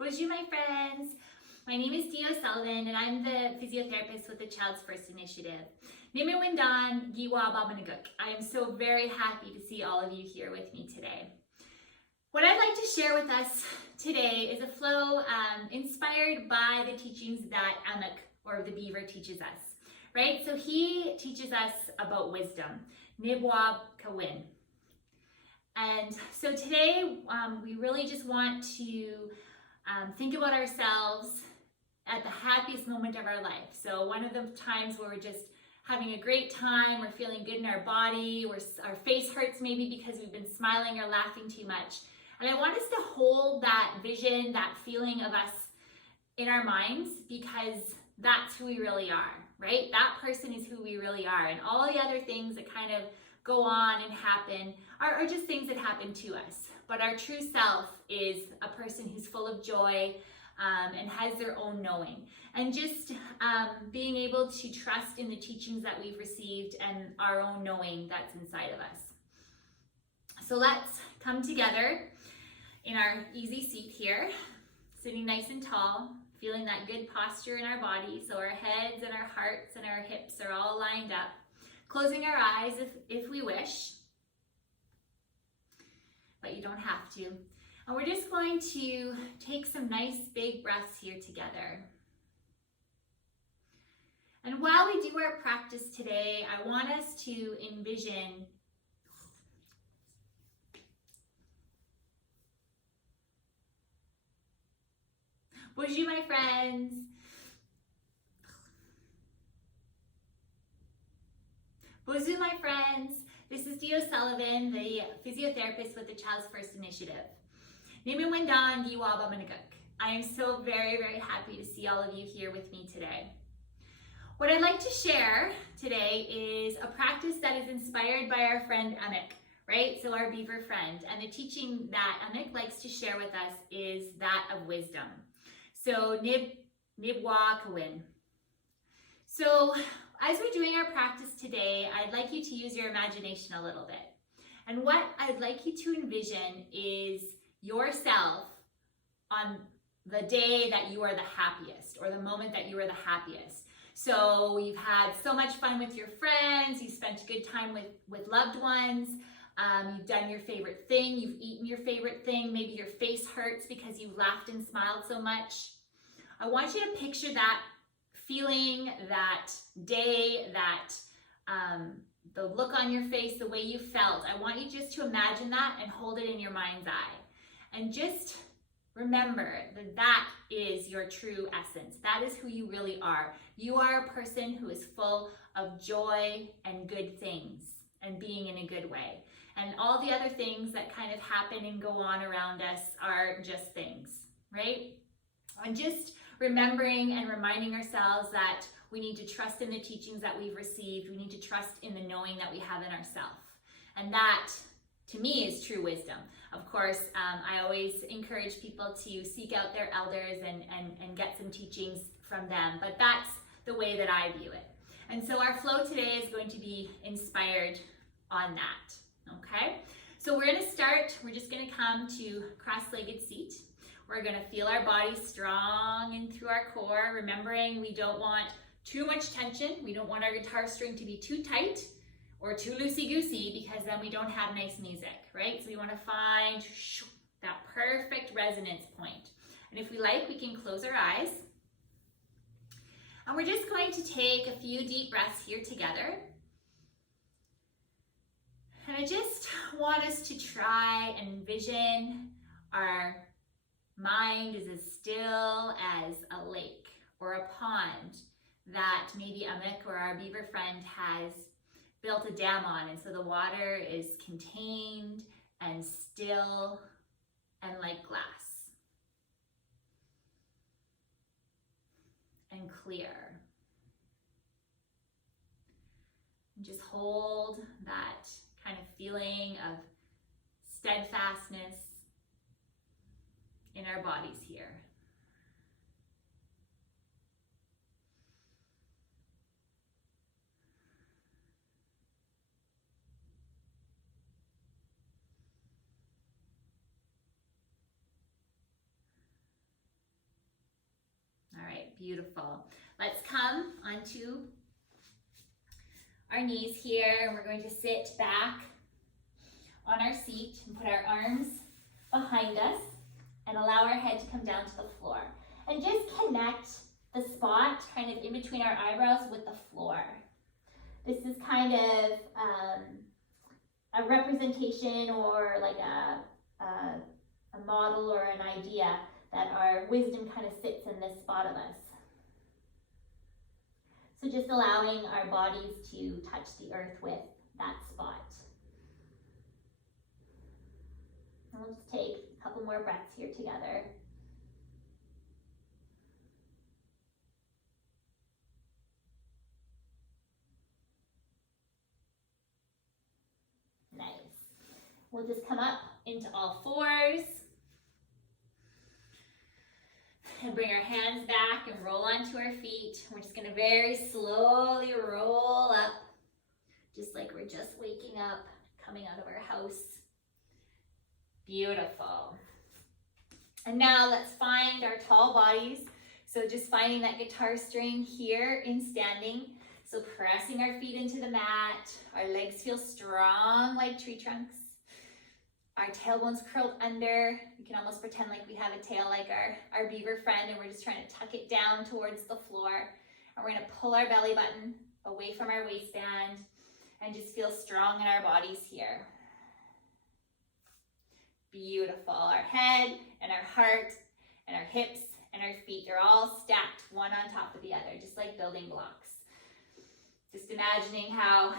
Bonjour, my friends. My name is Dee O'Sullivan, and I'm the physiotherapist with the Child's First Initiative. Nimewindan Giwa Babanaguk. I am so very happy to see all of you here with me today. What I'd like to share with us today is a flow inspired by the teachings that Amik, or the beaver, teaches us. Right? So he teaches us about wisdom. Nibwa Kawin. And so today we really just want to think about ourselves at the happiest moment of our life. So one of the times where we're just having a great time, we're feeling good in our body, our face hurts maybe because we've been smiling or laughing too much. And I want us to hold that vision, that feeling of us in our minds, because that's who we really are, right? That person is who we really are. And all the other things that kind of go on and happen are just things that happen to us. But our true self is a person who's full of joy and has their own knowing. And just being able to trust in the teachings that we've received and our own knowing that's inside of us. So let's come together in our easy seat here, sitting nice and tall, feeling that good posture in our body. So our heads and our hearts and our hips are all lined up. Closing our eyes if we wish, but you don't have to. And we're just going to take some nice big breaths here together. And while we do our practice today, I want us to envision Bonjour, my friends. Bonjour, my friends. This is Dee O'Sullivan, the physiotherapist with the Child's First Initiative. Nimewindan Giwa Babanaguk. I am so very, very happy to see all of you here with me today. What I'd like to share today is a practice that is inspired by our friend Amik, right? So our beaver friend. And the teaching that Amik likes to share with us is that of wisdom. So Nibwa Kawin. So as we're doing our practice today, I'd like you to use your imagination a little bit. And what I'd like you to envision is yourself on the day that you are the happiest, or the moment that you are the happiest. So you've had so much fun with your friends, you spent a good time with loved ones, you've done your favorite thing, you've eaten your favorite thing, maybe your face hurts because you laughed and smiled so much. I want you to picture that feeling, that day, that the look on your face, the way you felt. I want you just to imagine that and hold it in your mind's eye. And just remember that that is your true essence. That is who you really are. You are a person who is full of joy and good things and being in a good way. And all the other things that kind of happen and go on around us are just things, right? And just remembering and reminding ourselves that we need to trust in the teachings that we've received. We need to trust in the knowing that we have in ourselves. And that, to me, is true wisdom. Of course, I always encourage people to seek out their elders and get some teachings from them, but that's the way that I view it. And so our flow today is going to be inspired on that, okay? So we're gonna start, we're just gonna come to cross-legged seat. We're gonna feel our body strong in through our core, remembering we don't want too much tension. We don't want our guitar string to be too tight or too loosey-goosey, because then we don't have nice music, right? So we wanna find that perfect resonance point. And if we like, we can close our eyes. And we're just going to take a few deep breaths here together. And I just want us to try and envision our mind is as still as a lake or a pond that maybe Amik or our beaver friend has built a dam on, and so the water is contained and still and like glass and clear. And just hold that kind of feeling of steadfastness in our bodies here. beautiful. Let's come onto our knees here, and we're going to sit back on our seat and put our arms behind us and allow our head to come down to the floor. And just connect the spot kind of in between our eyebrows with the floor. This is kind of a representation or like a model or an idea that our wisdom kind of sits in this spot of us. So just allowing our bodies to touch the earth with that spot. And we'll just take a couple more breaths here together. Nice. We'll just come up into all fours. And bring our hands back and roll onto our feet. We're just gonna very slowly roll up, just like we're just waking up, coming out of our house. Beautiful. And now let's find our tall bodies. So just finding that guitar string here in standing. So pressing our feet into the mat. Our legs feel strong like tree trunks. Our tailbones curled under. You can almost pretend like we have a tail like our beaver friend, and we're just trying to tuck it down towards the floor. And we're gonna pull our belly button away from our waistband and just feel strong in our bodies here. Beautiful. Our head and our heart and our hips and our feet are all stacked one on top of the other, just like building blocks. Just imagining how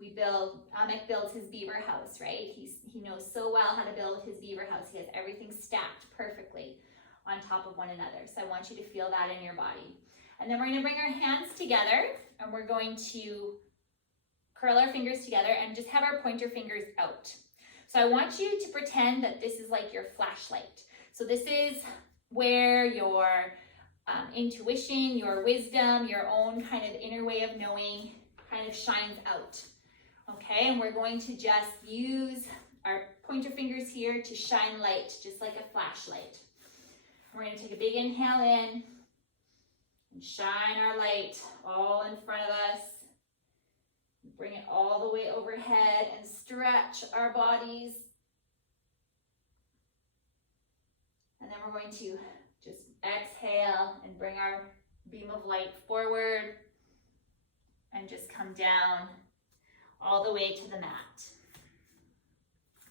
Amik builds his beaver house, right? He knows so well how to build his beaver house. He has everything stacked perfectly on top of one another. So I want you to feel that in your body. And then we're gonna bring our hands together, and we're going to curl our fingers together and just have our pointer fingers out. So I want you to pretend that this is like your flashlight. So this is where your intuition, your wisdom, your own kind of inner way of knowing kind of shines out. Okay, and we're going to just use our pointer fingers here to shine light, just like a flashlight. We're going to take a big inhale in and shine our light all in front of us. Bring it all the way overhead and stretch our bodies. And then we're going to just exhale and bring our beam of light forward and just come down all the way to the mat.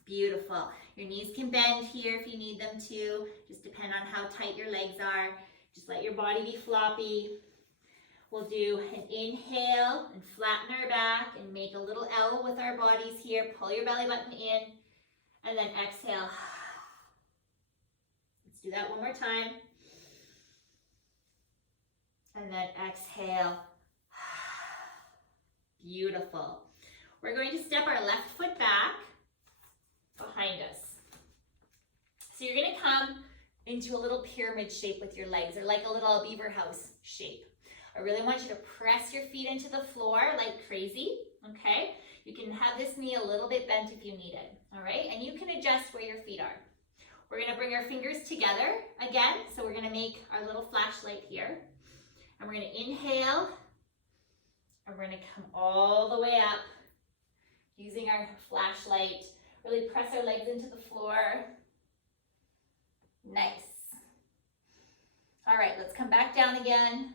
Beautiful. Your knees can bend here if you need them to. Just depend on how tight your legs are. Just let your body be floppy. We'll do an inhale and flatten our back and make a little L with our bodies here. Pull your belly button in and then exhale. Let's do that one more time. And then exhale. Beautiful. We're going to step our left foot back behind us. So you're going to come into a little pyramid shape with your legs, or like a little beaver house shape. I really want you to press your feet into the floor like crazy, okay? You can have this knee a little bit bent if you need it, all right? And you can adjust where your feet are. We're gonna bring our fingers together again, so we're gonna make our little flashlight here. And we're gonna inhale, and we're gonna come all the way up using our flashlight. Really press our legs into the floor. Nice. All right, let's come back down again.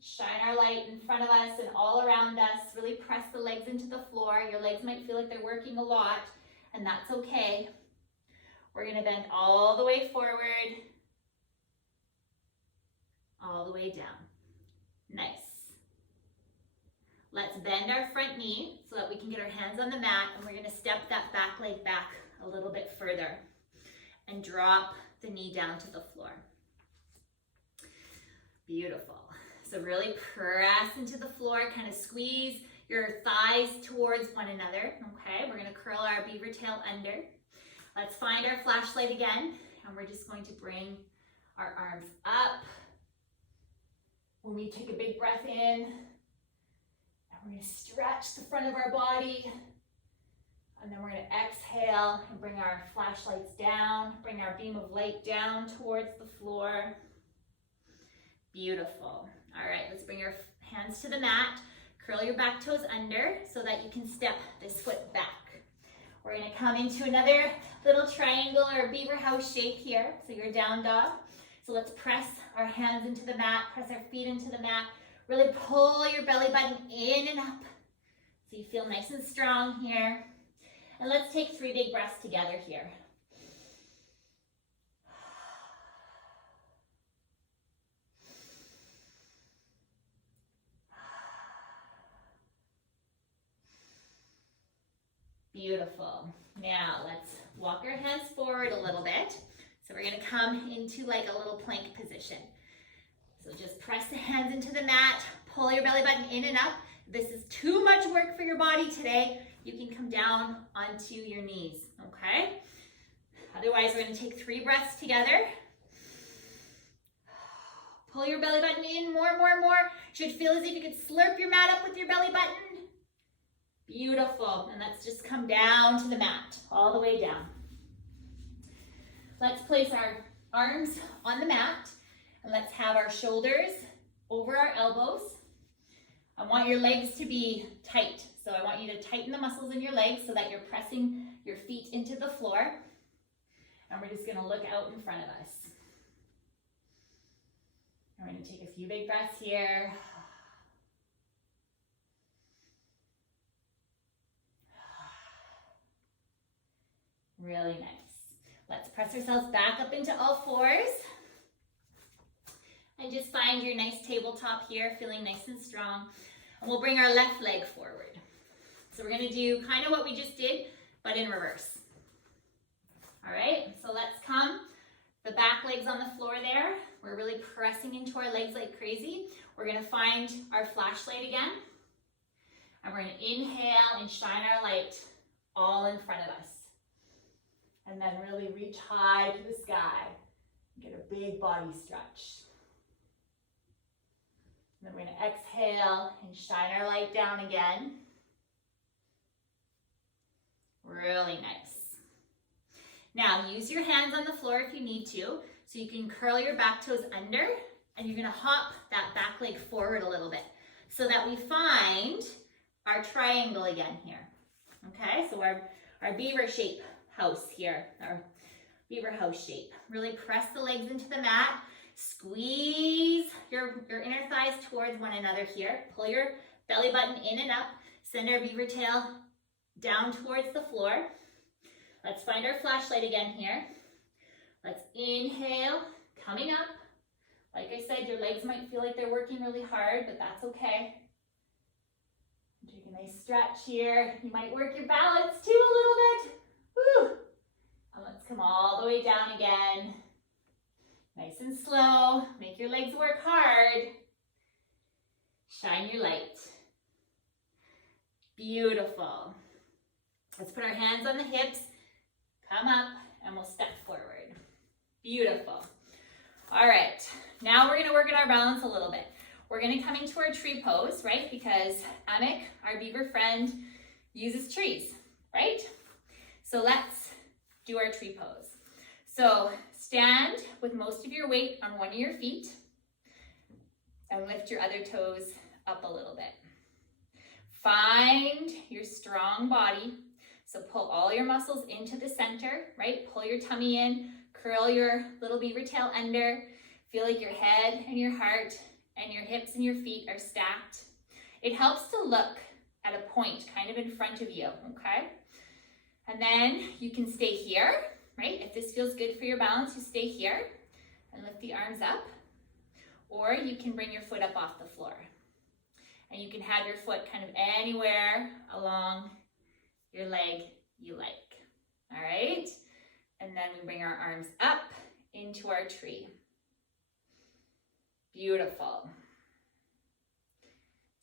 Shine our light in front of us and all around us. Really press the legs into the floor. Your legs might feel like they're working a lot, and that's okay. We're gonna bend all the way forward, all the way down. Nice. Let's bend our front knee so that we can get our hands on the mat, and we're gonna step that back leg back a little bit further and drop the knee down to the floor. Beautiful. So really press into the floor, kind of squeeze your thighs towards one another, okay? We're gonna curl our beaver tail under. Let's find our flashlight again, and we're just going to bring our arms up. When we take a big breath in, and we're gonna stretch the front of our body, and then we're gonna exhale and bring our flashlights down, bring our beam of light down towards the floor. Beautiful. All right, let's bring our hands to the mat. Curl your back toes under so that you can step this foot back. We're gonna come into another little triangle or beaver house shape here. So you're down dog. So let's press our hands into the mat, press our feet into the mat. Really pull your belly button in and up so you feel nice and strong here. And let's take 3 big breaths together here. Beautiful. Now let's walk our hands forward a little bit. So we're gonna come into like a little plank position. So just press the hands into the mat, pull your belly button in and up. If this is too much work for your body today, you can come down onto your knees, okay? Otherwise, we're gonna take 3 breaths together. Pull your belly button in, more. Should feel as if you could slurp your mat up with your belly button. Beautiful, and let's just come down to the mat, all the way down. Let's place our arms on the mat, and let's have our shoulders over our elbows. I want your legs to be tight, so I want you to tighten the muscles in your legs so that you're pressing your feet into the floor. And we're just gonna look out in front of us. We're gonna take a few big breaths here. Really nice. Let's press ourselves back up into all fours. And just find your nice tabletop here, feeling nice and strong. And we'll bring our left leg forward. So we're gonna do kind of what we just did, but in reverse. All right, so let's come. The back leg's on the floor there. We're really pressing into our legs like crazy. We're gonna find our flashlight again. And we're gonna inhale and shine our light all in front of us. And then really reach high to the sky. Get a big body stretch. And then we're gonna exhale and shine our light down again. Really nice. Now use your hands on the floor if you need to, so you can curl your back toes under, and you're gonna hop that back leg forward a little bit so that we find our triangle again here. Okay, so our beaver shape house here, our beaver house shape. Really press the legs into the mat. Squeeze your inner thighs towards one another here. Pull your belly button in and up. Send our beaver tail down towards the floor. Let's find our flashlight again here. Let's inhale, coming up. Like I said, your legs might feel like they're working really hard, but that's okay. Take a nice stretch here. You might work your balance too a little bit. Woo! And let's come all the way down again. Nice and slow. Make your legs work hard. Shine your light. Beautiful. Let's put our hands on the hips. Come up and we'll step forward. Beautiful. All right. Now we're going to work on our balance a little bit. We're going to come into our tree pose, right? Because Amik, our beaver friend, uses trees, right? So let's do our tree pose. So stand with most of your weight on one of your feet and lift your other toes up a little bit. Find your strong body. So pull all your muscles into the center, right? Pull your tummy in, curl your little beaver tail under. Feel like your head and your heart and your hips and your feet are stacked. It helps to look at a point kind of in front of you, okay? And then you can stay here, right? If this feels good for your balance, you stay here and lift the arms up. Or you can bring your foot up off the floor. And you can have your foot kind of anywhere along your leg you like, all right? And then we bring our arms up into our tree. Beautiful.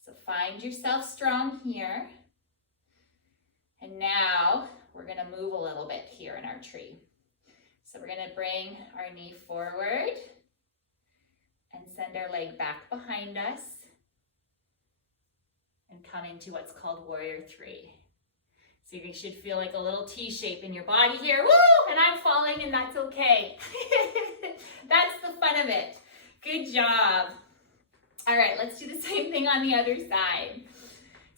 So find yourself strong here. And now we're gonna move a little bit here in our tree. So we're gonna bring our knee forward and send our leg back behind us and come into what's called Warrior 3. So you should feel like a little T shape in your body here. Woo! And I'm falling and that's okay. That's the fun of it. Good job. All right, let's do the same thing on the other side.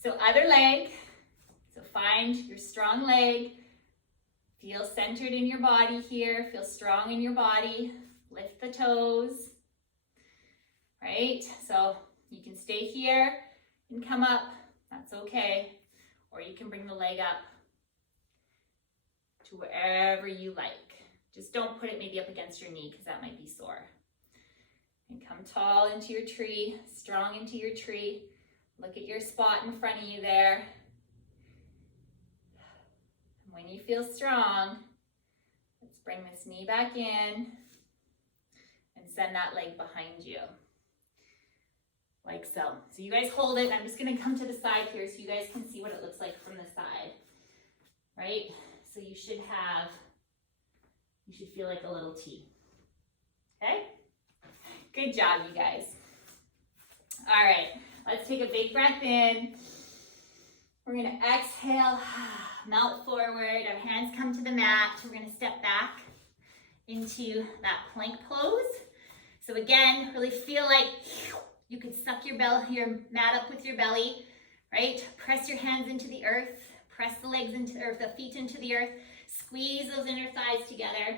So other leg. So find your strong leg. Feel centered in your body here. Feel strong in your body. Lift the toes. Right? So you can stay here and come up. That's okay. Or you can bring the leg up to wherever you like. Just don't put it maybe up against your knee because that might be sore. And come tall into your tree, strong into your tree. Look at your spot in front of you there. And when you feel strong, let's bring this knee back in and send that leg behind you. Like so. So you guys hold it. I'm just going to come to the side here so you guys can see what it looks like from the side. Right? So you should feel like a little T. Okay? Good job, you guys. All right, let's take a big breath in. We're gonna exhale, melt forward, our hands come to the mat. We're gonna step back into that plank pose. So again, really feel like you can suck your mat up with your belly, right? Press your hands into the earth, press the legs into, or the feet into the earth, squeeze those inner thighs together,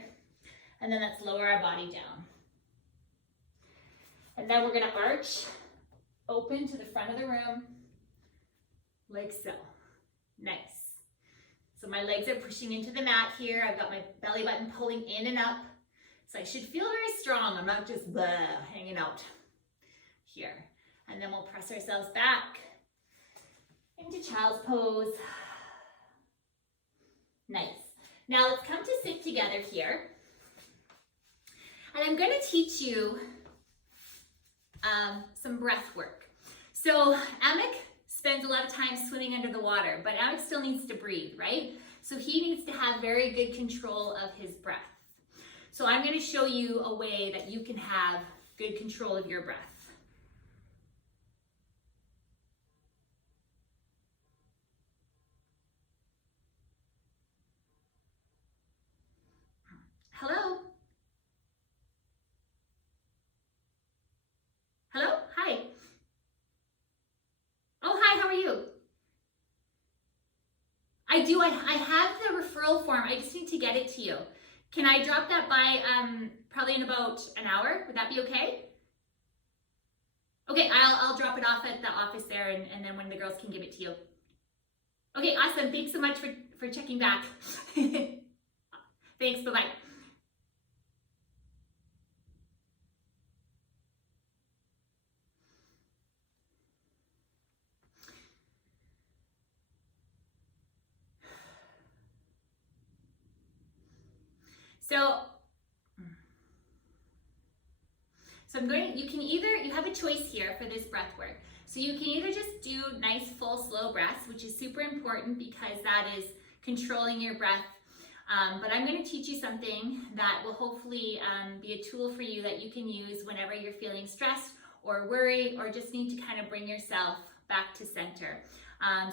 and then let's lower our body down. And then we're gonna arch, open to the front of the room, like so. Nice. So my legs are pushing into the mat here. I've got my belly button pulling in and up. So I should feel very strong. I'm not just hanging out here. And then we'll press ourselves back into child's pose. Nice. Now let's come to sit together here. And I'm gonna teach you some breath work. So Amik spends a lot of time swimming under the water, but Amik still needs to breathe, right? So he needs to have very good control of his breath. So I'm going to show you a way that you can have good control of your breath. Hello? Hello? Hi. Oh, hi, how are you? I do, I have the referral form. I just need to get it to you. Can I drop that by probably in about an hour? Would that be okay? Okay, I'll drop it off at the office there and then when the girls can give it to you. Okay, awesome. Thanks so much for checking back. Thanks, bye-bye. So you have a choice here for this breath work. So you can either just do nice, full, slow breaths, which is super important because that is controlling your breath. But I'm going to teach you something that will hopefully be a tool for you that you can use whenever you're feeling stressed or worried or just need to kind of bring yourself back to center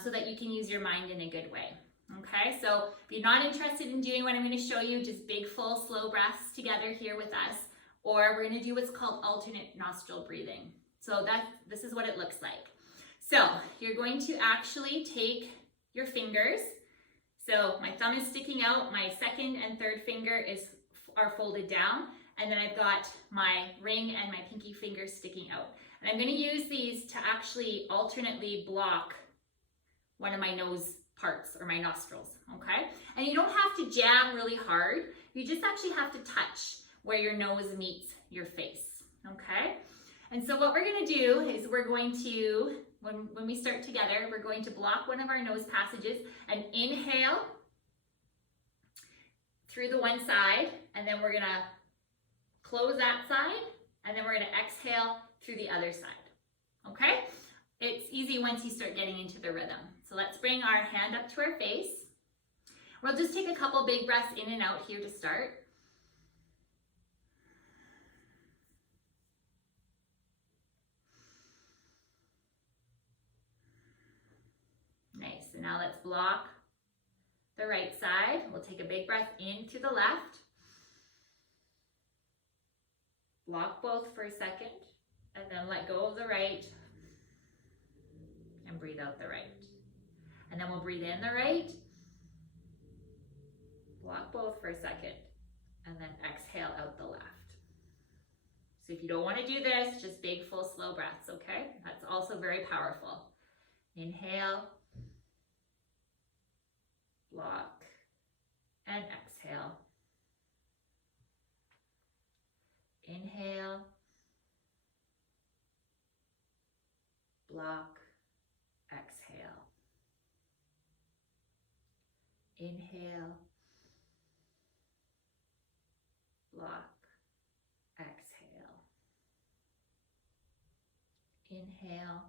so that you can use your mind in a good way. Okay, so if you're not interested in doing what I'm going to show you, just big, full, slow breaths together here with us, or we're going to do what's called alternate nostril breathing. So this is what it looks like. So you're going to actually take your fingers. So my thumb is sticking out, my second and third finger are folded down, and then I've got my ring and my pinky finger sticking out. And I'm going to use these to actually alternately block one of my nose parts or my nostrils, okay? And you don't have to jam really hard. You just actually have to touch where your nose meets your face, okay? And so what we're going to do is we're going to, when we start together, we're going to block one of our nose passages and inhale through the one side, and then we're going to close that side, and then we're going to exhale through the other side, okay? It's easy once you start getting into the rhythm. So let's bring our hand up to our face. We'll just take a couple big breaths in and out here to start. Nice, and now let's block the right side. We'll take a big breath in through the left. Block both for a second, and then let go of the right, and breathe out the right. And then we'll breathe in the right, block both for a second, and then exhale out the left. So if you don't want to do this, just big, full, slow breaths, okay? That's also very powerful. Inhale, block, and exhale. Inhale, block, exhale. Inhale, block, exhale. Inhale,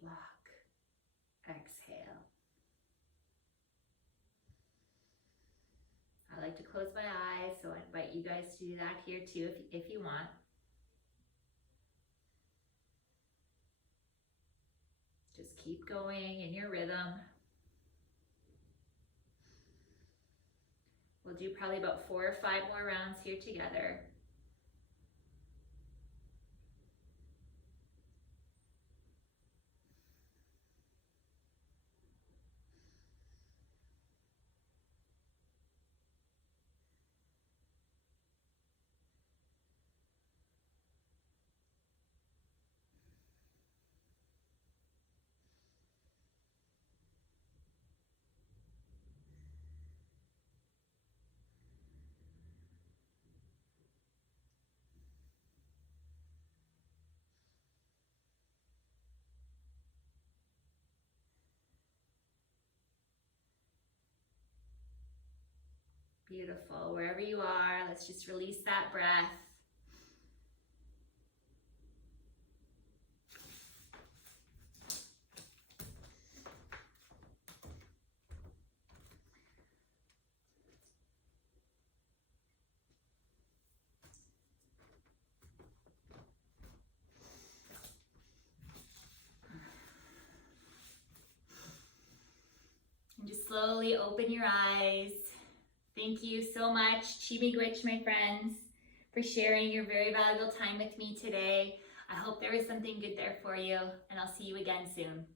block, exhale. I like to close my eyes, so I invite you guys to do that here too if you want. Just keep going in your rhythm. We'll do probably about 4 or 5 more rounds here together. Beautiful. Wherever you are, let's just release that breath. And just slowly open your eyes. Thank you so much, Chimigwich, my friends, for sharing your very valuable time with me today. I hope there was something good there for you, and I'll see you again soon.